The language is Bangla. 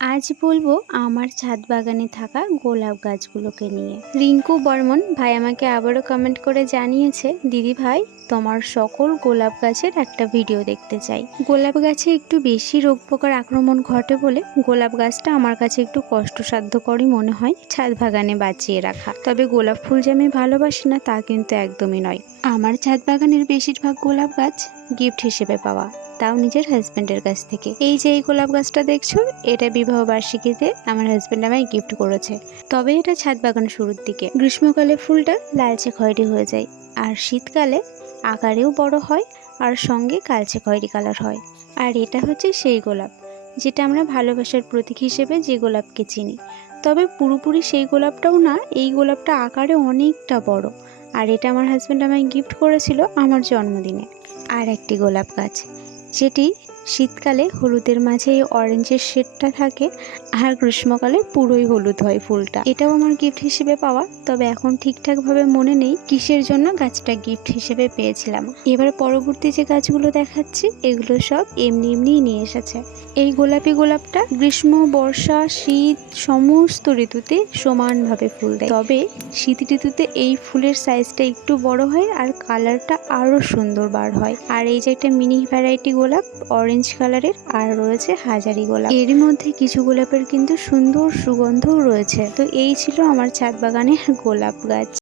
আজ বলবো আমার ছাদ বাগানে থাকা গোলাপ গাছগুলোকে নিয়ে। রিঙ্কু বর্মন ভাই আমাকে আবারও কমেন্ট করে জানিয়েছে, দিদি ভাই তোমার সকল গোলাপ গাছের একটা ভিডিও দেখতে চাই। গোলাপ গাছে একটু বেশি রোগ পোকার আক্রমণ ঘটে বলে গোলাপ গাছটা আমার কাছে একটু কষ্টসাধ্যকরই মনে হয় ছাদ বাগানে বাঁচিয়ে রাখা। তবে গোলাপ ফুল যে আমি ভালোবাসি না তা কিন্তু একদমই নয়। আমার ছাদ বাগানের বেশিরভাগ গোলাপ গাছ গিফট হিসেবে পাওয়া, তাও নিজের হাজব্যান্ডের কাছ থেকে। এই যে এই গোলাপ গাছটা দেখছো, এটা বিবাহ বার্ষিকীতে আমার হাজব্যান্ড আমায় গিফট করেছে। তবে এটা ছাদ বাগান শুরুর দিকে। গ্রীষ্মকালে ফুলটা লালচে খয়েরি হয়ে যায়, আর শীতকালে আকারেও বড় হয় আর সঙ্গে কালচে খয়েরি কালার হয়। আর এটা হচ্ছে সেই গোলাপ যেটা আমরা ভালোবাসার প্রতীক হিসেবে যে গোলাপকে চিনি। তবে পুরোপুরি সেই গোলাপটাও না, এই গোলাপটা আকারে অনেকটা বড়। আর এটা আমার হাজব্যান্ড আমায় গিফট করেছিল আমার জন্মদিনে। আর একটি গোলাপ গাছ যেটি শীতকালে হলুদের মাঝে এই অরেঞ্জের শেডটা থাকে, আর গ্রীষ্মকালে পুরোই হলুদ হয় ফুলটা। এটাও আমার গিফট হিসেবে পাওয়া, তবে এখন ঠিকঠাকভাবে মনে নেই কিসের জন্য গাছটা গিফট হিসেবে পেয়েছিলাম। এবার পরবর্তী যে গাছগুলো দেখাচ্ছি এগুলো সব এমনিই নিয়ে এসেছে। এই গোলাপি গোলাপটা গ্রীষ্ম, বর্ষা, শীত সমস্ত ঋতুতে সমানভাবে ফুল দেয়। তবে শীত ঋতুতে এই ফুলের সাইজটা একটু বড় হয় আর কালারটা আরো সুন্দর বার হয়। আর এই যে একটা মিনি ভ্যারাইটি গোলাপ অরেঞ্জ কালারের, আর রয়েছে হাজারি গোলাপ। এরই মধ্যে কিছু গোলাপের কিন্তু সুন্দর সুগন্ধও রয়েছে। তো এই ছিল আমার ছাদ বাগানের গোলাপ গাছ।